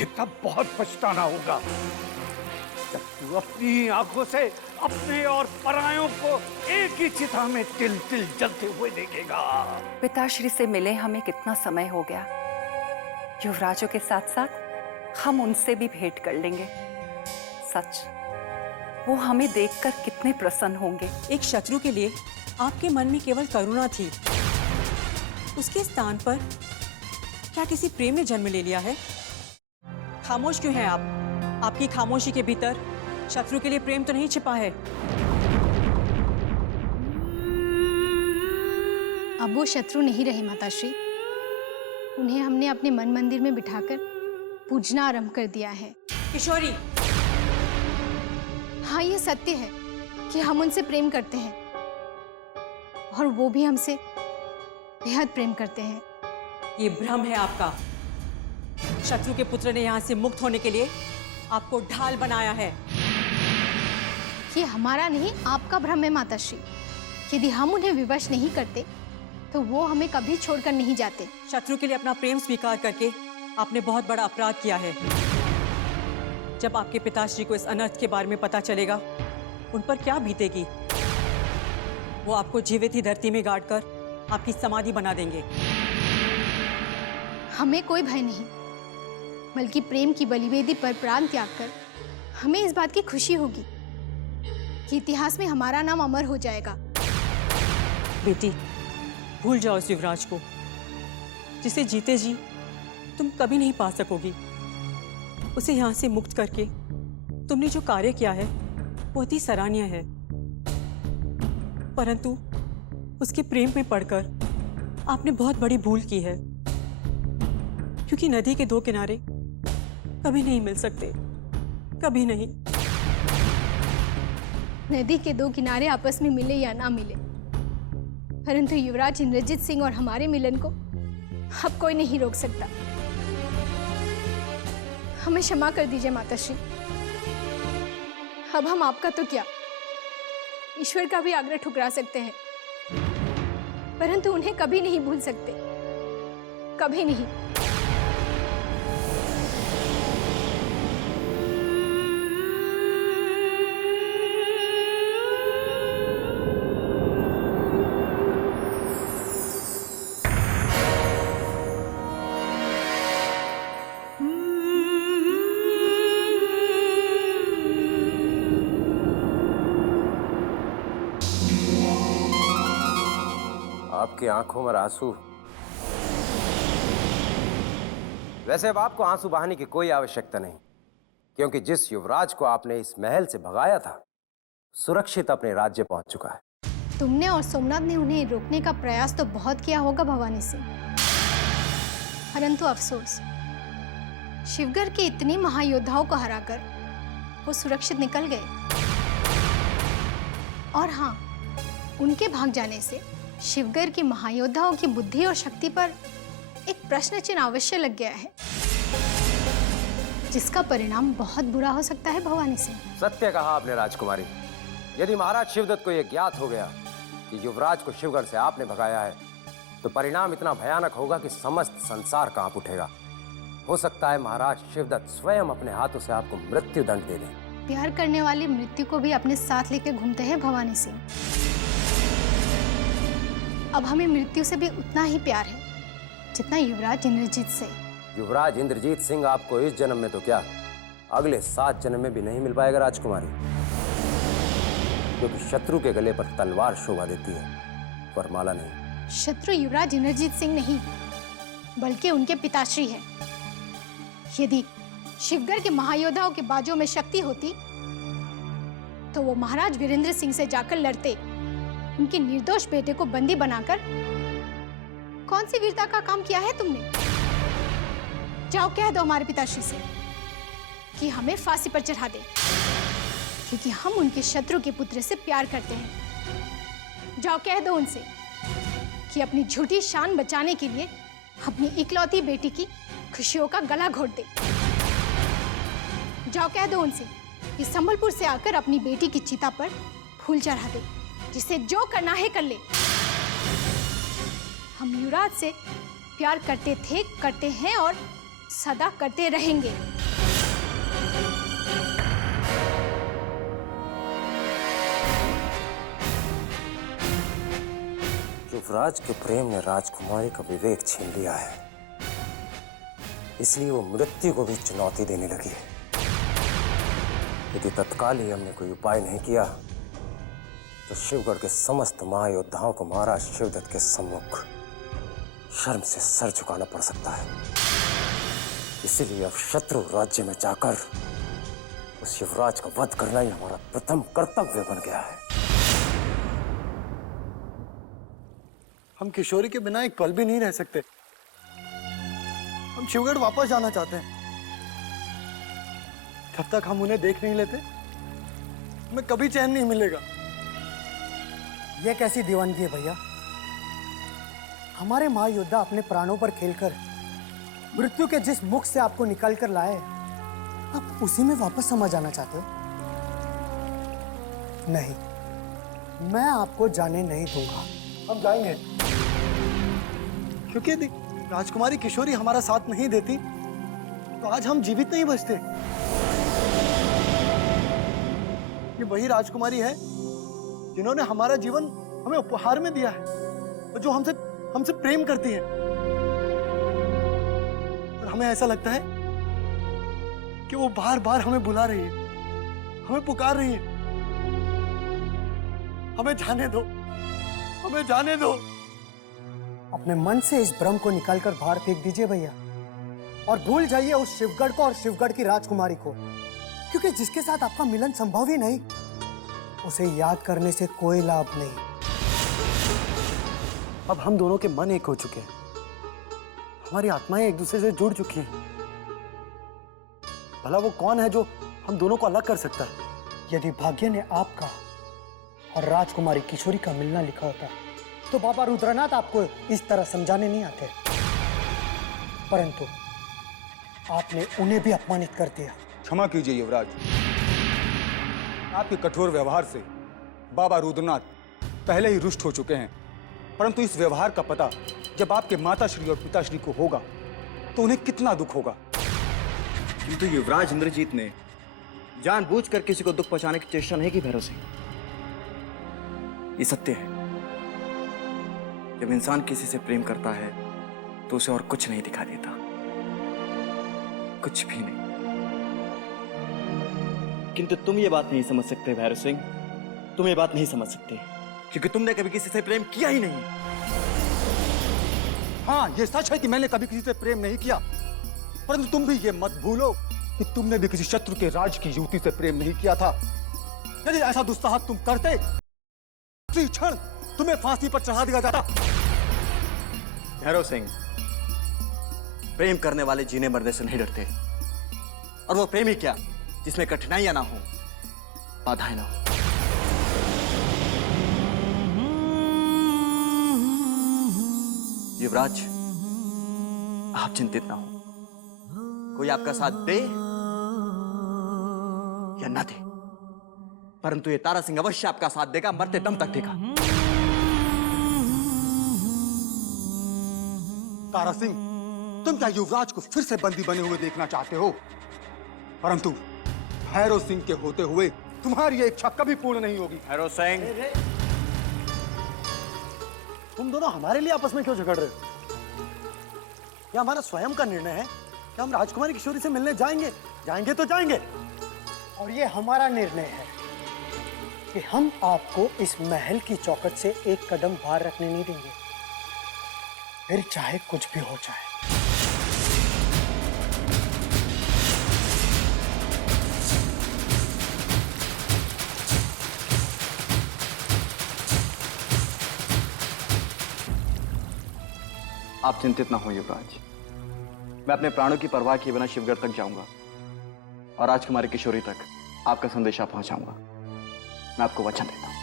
तुझे तब बहुत पछताना होगा जब तू अपनी आंखों से अपने और परायों को एक ही चिता में तिल तिल जलते हुए देखेगा। पिताश्री से मिले हमें कितना समय हो गया। युवराजों के साथ साथ हम उनसे भी भेंट कर लेंगे। सच, वो हमें देखकर कितने प्रसन्न होंगे। एक शत्रु के लिए आपके मन में केवल करुणा थी, उसके स्थान पर क्या किसी प्रेम ने जन्म ले लिया है? खामोश क्यों हैं आप? आपकी खामोशी के भीतर शत्रु के लिए प्रेम तो नहीं छिपा है? अब वो शत्रु नहीं रहे माताश्री, उन्हें हमने अपने मन मंदिर में बिठाकर पूजना आरंभ कर दिया है। किशोरी, हाँ, ये सत्य है कि हम उनसे प्रेम करते हैं और वो भी हमसे बेहद प्रेम करते हैं। ये भ्रम है आपका। शत्रु के पुत्र ने यहाँ से मुक्त होने के लिए आपको ढाल बनाया है। ये हमारा नहीं, आपका भ्रम है माताश्री। यदि हम उन्हें विवश नहीं करते तो वो हमें कभी छोड़कर नहीं जाते। शत्रु के लिए अपना प्रेम स्वीकार करके आपने बहुत बड़ा अपराध किया है। जब आपके पिताश्री को इस अनर्थ के बारे में पता चलेगा, उन पर क्या बीतेगी? वो आपको जीवित ही धरती में गाड़ कर आपकी समाधि बना देंगे। हमें कोई भय नहीं, बल्कि प्रेम की बलिवेदी पर प्राण त्याग कर हमें इस बात की खुशी होगी कि इतिहास में हमारा नाम अमर हो जाएगा। बेटी, भूल जाओ इस युवराज को, जिसे जीते जी तुम कभी नहीं पा सकोगी। उसे यहाँ से मुक्त करके तुमने जो कार्य किया है वो अति सराहनीय है, परंतु उसके प्रेम में पड़कर आपने बहुत बड़ी भूल की है, क्योंकि नदी के दो किनारे कभी नहीं मिल सकते, कभी नहीं। नदी के दो किनारे आपस में मिले या ना मिले, परंतु युवराज इंद्रजीत सिंह और हमारे मिलन को अब कोई नहीं रोक सकता। हमें क्षमा कर दीजिए माताश्री। अब हम आपका तो क्या, ईश्वर का भी आग्रह ठुकरा सकते हैं, परंतु उन्हें कभी नहीं भूल सकते, कभी नहीं। आपकी आंखों में आंसू। वैसे अब आपको आंसू बहाने की कोई आवश्यकता नहीं, क्योंकि जिस युवराज को आपने इस महल से भगाया था सुरक्षित अपने राज्य पहुंच चुका है। तुमने और सोमनाथ ने उन्हें रोकने का प्रयास तो बहुत किया होगा भवानी सिंह, परंतु अफसोस, शिवगढ़ के इतने महायोद्धाओं को हराकर वो सुरक्षित निकल गए। और हाँ, उनके भाग जाने से शिवगढ़ के महायोद्धाओं की बुद्धि और शक्ति पर एक प्रश्न चिन्ह अवश्य लग गया है, जिसका परिणाम बहुत बुरा हो सकता है भवानी सिंह। सत्य कहा आपने राजकुमारी। यदि महाराज शिवदत्त को यह ज्ञात हो गया कि युवराज को शिवगढ़ से आपने भगाया है, तो परिणाम इतना भयानक होगा कि समस्त संसार कांप उठेगा। हो सकता है महाराज शिवदत्त स्वयं अपने हाथों से आपको मृत्यु दंड दे दें। प्यार करने वाले मृत्यु को भी अपने साथ लेकर घूमते हैं भवानी सिंह। अब हमें मृत्यु से भी उतना ही प्यार है जितना युवराज इंद्रजीत से। युवराज इंद्रजीत सिंह आपको इस जन्म में तो क्या, अगले 7 जन्म में भी नहीं मिल पाएगा राजकुमारी, क्योंकि शत्रु के गले पर तलवार शोभा देती है, वरमाला नहीं। शत्रु युवराज इंद्रजीत सिंह नहीं, बल्कि उनके पिताश्री हैं। यदि शिवगढ़ के महायोद्धाओं के बाजों में शक्ति होती तो वो महाराज वीरेंद्र सिंह से जाकर लड़ते, उनके निर्दोष बेटे को बंदी बनाकर। कौन सी वीरता का काम किया है तुमने? जाओ कह दो हमारे पिताश्री से कि हमें फांसी पर चढ़ा दे, क्योंकि हम उनके शत्रु के पुत्र से प्यार करते हैं। जाओ कह दो उनसे कि अपनी झूठी शान बचाने के लिए अपनी इकलौती बेटी की खुशियों का गला घोट दे। जाओ कह दो उनसे कि संबलपुर से आकर अपनी बेटी की चिता पर फूल चढ़ा दे, जिसे जो करना है कर ले। हम युवराज से प्यार करते थे, करते हैं और सदा करते रहेंगे। युवराज के प्रेम ने राजकुमारी का विवेक छीन लिया है, इसलिए वो मृत्यु को भी चुनौती देने लगी है। यदि तत्काल ही हमने कोई उपाय नहीं किया तो शिवगढ़ के समस्त महायोद्धाओं को महाराज शिवदत्त के सम्मुख शर्म से सर झुकाना पड़ सकता है। इसीलिए अब शत्रु राज्य में जाकर उस युवराज का वध करना ही हमारा प्रथम कर्तव्य बन गया है। हम किशोरी के बिना एक पल भी नहीं रह सकते। हम शिवगढ़ वापस जाना चाहते हैं। जब तक हम उन्हें देख नहीं लेते हमें कभी चैन नहीं मिलेगा। यह कैसी दीवानगी है भैया? हमारे महायोद्धा अपने प्राणों पर खेलकर मृत्यु के जिस मुख से आपको निकाल कर लाए, आप उसी में वापस समा जाना चाहते हो? नहीं, मैं आपको जाने नहीं दूंगा। हम जाएंगे, क्योंकि यदि राजकुमारी किशोरी हमारा साथ नहीं देती तो आज हम जीवित नहीं बचते। ये वही राजकुमारी है जिन्होंने हमारा जीवन हमें उपहार में दिया है और जो हमसे प्रेम करती है। और हमें ऐसा लगता है कि वो बार बार हमें बुला रही है, हमें पुकार रही है। हमें जाने दो, हमें जाने दो। अपने मन से इस भ्रम को निकालकर बाहर फेंक दीजिए भैया, और भूल जाइए उस शिवगढ़ को और शिवगढ़ की राजकुमारी को, क्योंकि जिसके साथ आपका मिलन संभव ही नहीं, उसे याद करने से कोई लाभ नहीं। अब हम दोनों के मन एक हो चुके हैं, हमारी आत्माएं एक दूसरे से जुड़ चुकी हैं। भला वो कौन है जो हम दोनों को अलग कर सकता है? यदि भाग्य ने आपका और राजकुमारी किशोरी का मिलना लिखा होता तो बाबा रुद्रनाथ आपको इस तरह समझाने नहीं आते, परंतु आपने उन्हें भी अपमानित कर दिया। क्षमा कीजिए युवराज, आपके कठोर व्यवहार से बाबा रुद्रनाथ पहले ही रुष्ट हो चुके हैं, परंतु इस व्यवहार का पता जब आपके माताश्री और पिताश्री को होगा तो उन्हें कितना दुख होगा। किंतु युवराज इंद्रजीत ने जानबूझकर किसी को दुख पहुंचाने की चेष्टा नहीं की भैरव सिंह। ये सत्य है, जब इंसान किसी से प्रेम करता है तो उसे और कुछ नहीं दिखा देता, कुछ भी नहीं। किंतु तुम ये बात नहीं समझ सकते भैरव सिंह, तुम ये बात नहीं समझ सकते क्योंकि तुमने कभी किसी से प्रेम किया ही नहीं। हाँ, ये सच है कि मैंने कभी किसी से प्रेम नहीं किया, परंतु तुम भी ये मत भूलो कि तुमने भी किसी शत्रु के राज की युवती से प्रेम नहीं किया था। यदि ऐसा दुस्साहस तुम करते, उसी क्षण तुम्हें फांसी पर चढ़ा दिया जाता। भैरव सिंह, प्रेम करने वाले जीने मरने से नहीं डरते, और वो प्रेम ही क्या जिसमें कठिनाइयां ना हो, बाधाएं ना हो। युवराज, आप चिंतित ना हो, कोई आपका साथ दे या ना दे, परंतु ये तारा सिंह अवश्य आपका साथ देगा, मरते दम तक देगा। तारा सिंह, तुम क्या युवराज को फिर से बंदी बने हुए देखना चाहते हो? परंतु भैरव सिंह के होते हुए तुम्हारी ये इच्छा कभी पूर्ण नहीं होगी। भैरव सिंह, तुम दोनों हमारे लिए आपस में क्यों झगड़ रहे हो? यह हमारा स्वयं का निर्णय है कि हम राजकुमारी किशोरी से मिलने जाएंगे। जाएंगे तो जाएंगे। और ये हमारा निर्णय है कि हम आपको इस महल की चौखट से एक कदम बाहर रखने नहीं देंगे, फिर चाहे कुछ भी हो जाए। आप चिंतित ना हो युवराज, मैं अपने प्राणों की परवाह किए बिना शिवगढ़ तक जाऊंगा और राजकुमारी किशोरी तक आपका संदेशा पहुंचाऊंगा। मैं आपको वचन देता हूं।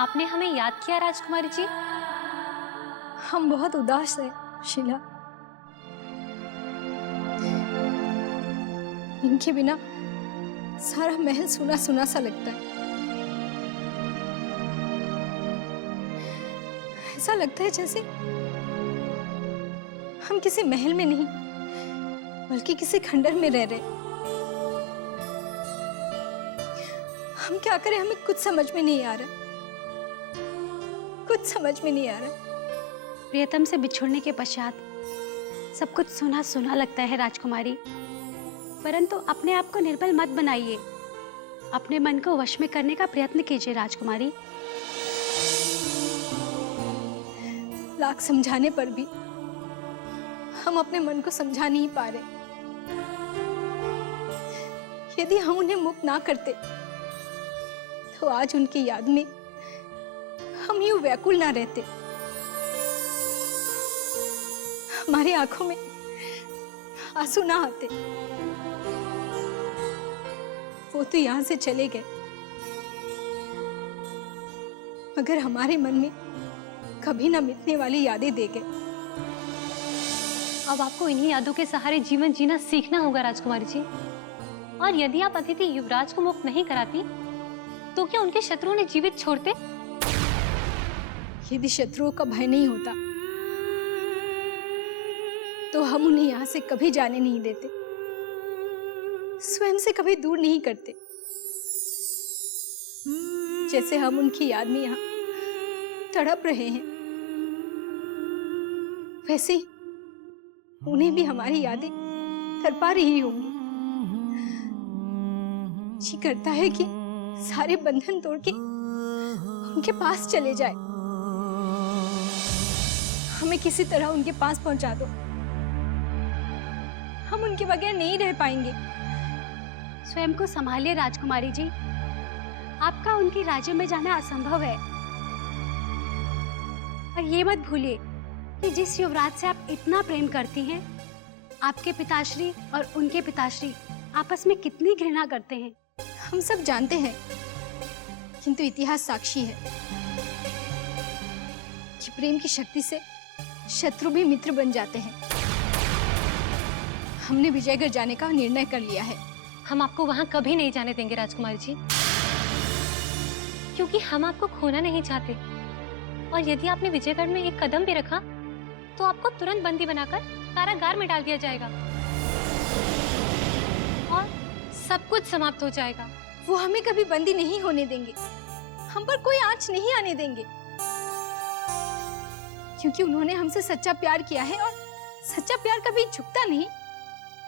आपने हमें याद किया राजकुमारी जी। हम बहुत उदास हैं शीला। इनके बिना सारा महल सुना सुना सा लगता है। ऐसा लगता है जैसे हम किसी महल में नहीं बल्कि किसी खंडर में रह रहे। हम क्या करें, हमें कुछ समझ में नहीं आ रहा, कुछ समझ में नहीं आ रहा। प्रियतम से बिछुड़ने के पश्चात सब कुछ सुना सुना लगता है राजकुमारी, परंतु अपने आप को निर्बल मत बनाइए। अपने मन को वश में करने का प्रयत्न कीजिए राजकुमारी। लाख समझाने पर भी हम अपने मन को समझा नहीं पा रहे। यदि हम उन्हें मुक्त ना करते तो आज उनकी याद में हम यूं व्याकुल ना रहते। हमारी आंखों में आंसू ना आते। वो तो यहां से चले गए, मगर हमारे मन में कभी ना मिटने वाली यादें दे गए। अब आपको इन्हीं यादों के सहारे जीवन जीना सीखना होगा राजकुमारी जी। और यदि आप अतिथि युवराज को मुक्त नहीं कराती तो क्या उनके शत्रुओं ने जीवित छोड़ते? यदि शत्रुओं का भय नहीं होता तो हम उन्हें यहाँ से कभी जाने नहीं देते, स्वयं से कभी दूर नहीं करते। जैसे हम उनकी याद में यहाँ तड़प रहे हैं, वैसे ही उन्हें भी हमारी यादें तड़पा रही होंगी। जी करता है कि सारे बंधन तोड़ के उनके पास चले जाए। हमें किसी तरह उनके पास पहुंचा दो, हम उनके बगैर नहीं रह पाएंगे। स्वयं को संभालिए राजकुमारी जी, आपका उनके राज्य में जाना असंभव है। और ये मत भूलिए कि जिस युवराज से आप इतना प्रेम करती हैं, आपके पिताश्री और उनके पिताश्री आपस में कितनी घृणा करते हैं। हम सब जानते हैं, किंतु इतिहास साक्षी है कि प्रेम की शक्ति से शत्रु भी मित्र बन जाते हैं। हमने विजयगढ़ जाने का निर्णय कर लिया है। हम आपको वहां कभी नहीं जाने देंगे राजकुमारी जी, क्योंकि हम आपको खोना नहीं चाहते। और यदि आपने विजयगढ़ में एक कदम भी रखा तो आपको तुरंत बंदी बनाकर कारागार में डाल दिया जाएगा और सब कुछ समाप्त हो जाएगा। वो हमें कभी बंदी नहीं होने देंगे, हम पर कोई आंच नहीं आने देंगे, क्योंकि उन्होंने हमसे सच्चा प्यार किया है और सच्चा प्यार कभी झुकता नहीं,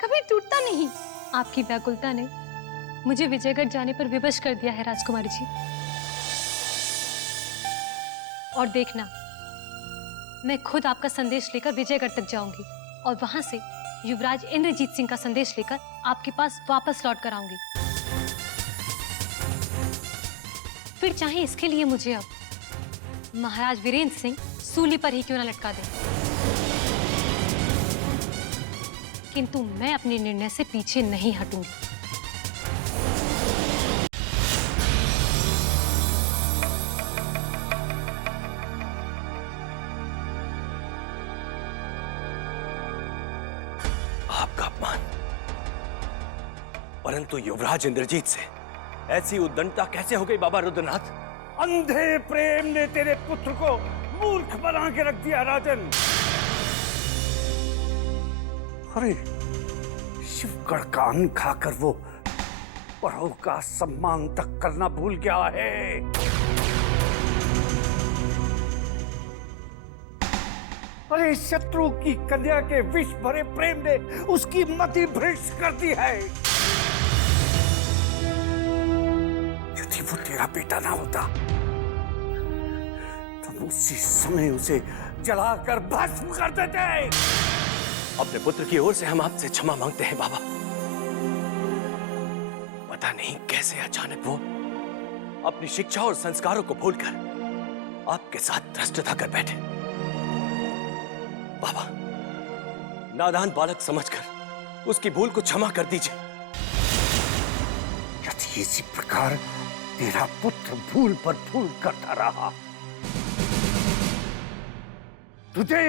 कभी टूटता नहीं। आपकी व्याकुलता ने मुझे विजयगढ़ जाने पर विवश कर दिया है राजकुमारी जी। और देखना, मैं खुद आपका संदेश लेकर विजयगढ़ तक जाऊंगी और वहां से युवराज इंद्रजीत सिंह का संदेश लेकर आपके पास वापस लौट कर आऊंगी। फिर चाहे इसके लिए मुझे अब महाराज वीरेंद्र सिंह सूली पर ही क्यों न लटका दें, किंतु मैं अपने निर्णय से पीछे नहीं हटूंगी। आपका अपमान, परंतु युवराज इंद्रजीत से ऐसी उद्दंडता कैसे हो गई बाबा रुद्रनाथ? अंधे प्रेम ने तेरे पुत्र को मूर्ख बना के रख दिया राजन। अरे शिवगढ़ का अन्न खाकर वो बड़ों का सम्मान तक करना भूल गया है। अरे शत्रु की कन्या के विष भरे प्रेम ने उसकी मति भ्रष्ट कर दी है। यदि वो तेरा बेटा ना होता तब उसी समय उसे जलाकर भस्म कर देते। अपने पुत्र की ओर से हम आपसे क्षमा मांगते हैं बाबा। पता नहीं कैसे अचानक वो अपनी शिक्षा और संस्कारों को भूलकर आपके साथ धृष्टता कर बैठे। बाबा, नादान बालक समझकर उसकी भूल को क्षमा कर दीजिए। यदि इसी प्रकार तेरा पुत्र भूल पर भूल करता रहा। तुझे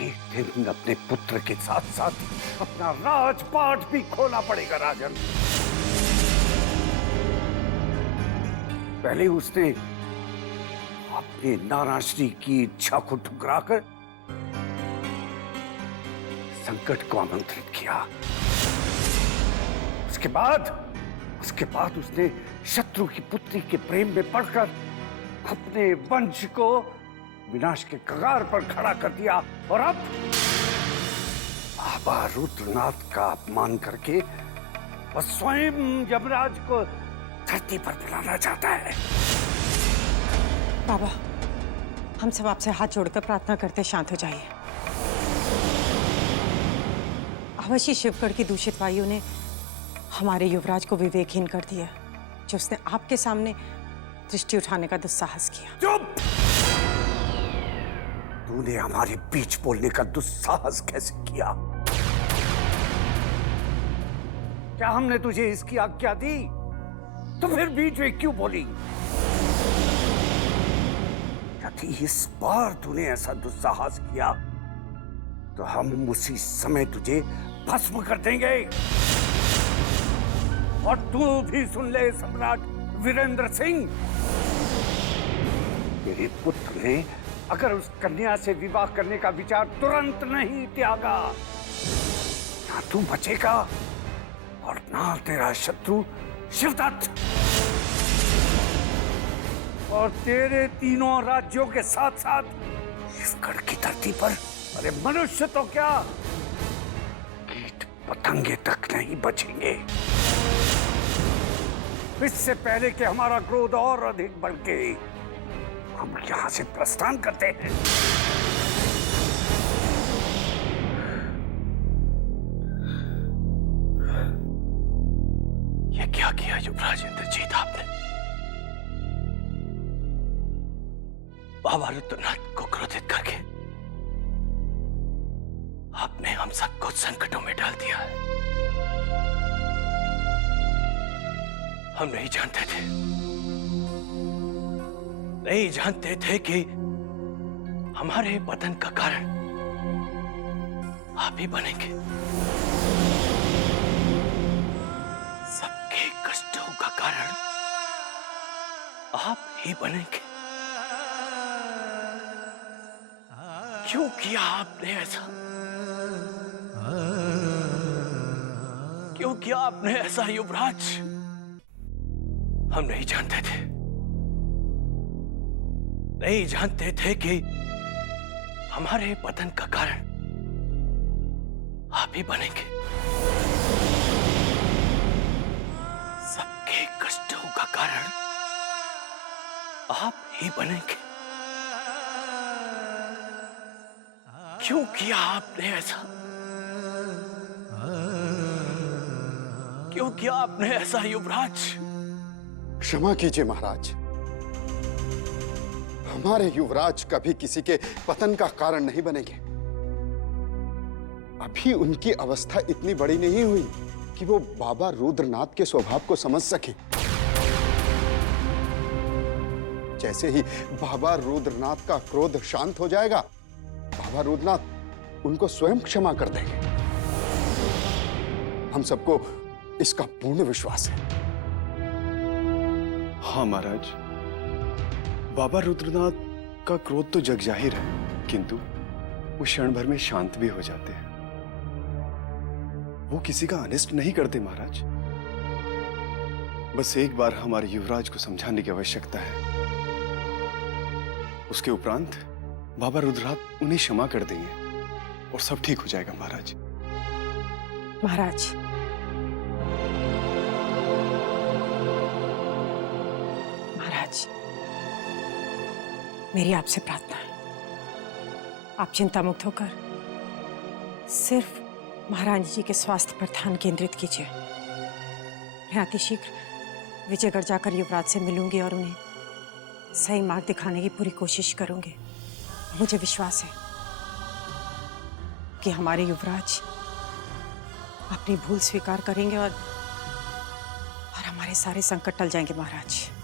एक दिन अपने पुत्र के साथ साथ अपना राजपाट भी खोना पड़ेगा राजन। पहले उसने अपने नाराश्री की इच्छा को ठुकराकर संकट को आमंत्रित किया। उसके बाद उसने शत्रु की पुत्री के प्रेम में पड़कर अपने वंश को विनाश के कगार पर खड़ा कर दिया और अब बाबा रुद्रनाथ का अपमान करके वह स्वयं यमराज को धरती पर बुलाना चाहता है। बाबा, हम सब आपसे हाथ जोड़कर प्रार्थना करते शांत हो जाइए। अवश्य शिवगढ़ की दूषित वायु ने हमारे युवराज को विवेकहीन कर दिया, जो उसने आपके सामने दृष्टि उठाने का दुस्साहस किया। चुप! तूने हमारे बीच बोलने का दुस्साहस कैसे किया? क्या हमने तुझे इसकी आज्ञा दी? तो फिर बीच में क्यों बोली? यदि इस बार तूने ऐसा दुस्साहस किया तो हम उसी समय तुझे भस्म कर देंगे। और तू भी सुन ले सम्राट वीरेंद्र सिंह, मेरे पुत्र ने अगर उस कन्या से विवाह करने का विचार तुरंत नहीं त्यागा, ना तू बचेगा और ना तेरा शत्रु शिवदत्त। और तेरे तीनों राज्यों के साथ साथ शिवगढ़ की धरती पर अरे मनुष्य तो क्या, कीट पतंगे तक नहीं बचेंगे। इससे पहले कि हमारा क्रोध और अधिक बढ़ के हम यहां से प्रस्थान करते हैं। ये क्या किया युवराज इंद्रजीत आपने? बाबा रुद्रनाथ को क्रोधित करके आपने हम सबको संकटों में डाल दिया है। हम नहीं जानते थे कि हमारे पतन का कारण आप ही बनेंगे। सबके कष्टों का कारण आप ही बनेंगे। क्यों किया आपने ऐसा? क्यों किया आपने ऐसा युवराज? हम नहीं जानते थे कि हमारे पतन का कारण आप ही बनेंगे। सबके कष्टों का कारण आप ही बनेंगे। क्यों किया आपने ऐसा? क्यों किया आपने ऐसा युवराज? क्षमा कीजिए महाराज, हमारे युवराज कभी किसी के पतन का कारण नहीं बनेंगे। अभी उनकी अवस्था इतनी बड़ी नहीं हुई कि वो बाबा रुद्रनाथ के स्वभाव को समझ सके। जैसे ही बाबा रुद्रनाथ का क्रोध शांत हो जाएगा, बाबा रुद्रनाथ उनको स्वयं क्षमा कर देंगे। हम सबको इसका पूर्ण विश्वास है। हाँ महाराज, बाबा रुद्रनाथ का क्रोध तो जग जाहिर है, किंतु वो क्षण भर में शांत भी हो जाते हैं। वो किसी का अनिष्ट नहीं करते महाराज। बस एक बार हमारे युवराज को समझाने की आवश्यकता है। उसके उपरांत बाबा रुद्रनाथ उन्हें क्षमा कर देंगे और सब ठीक हो जाएगा महाराज। महाराज, मेरी आपसे प्रार्थना है, आप चिंता मुक्त होकर सिर्फ महारानी जी के स्वास्थ्य पर ध्यान केंद्रित कीजिए। मैं अतिशीघ्र विजयगढ़ जाकर युवराज से मिलूंगी और उन्हें सही मार्ग दिखाने की पूरी कोशिश करूंगी। मुझे विश्वास है कि हमारे युवराज अपनी भूल स्वीकार करेंगे और हमारे सारे संकट टल जाएंगे महाराज।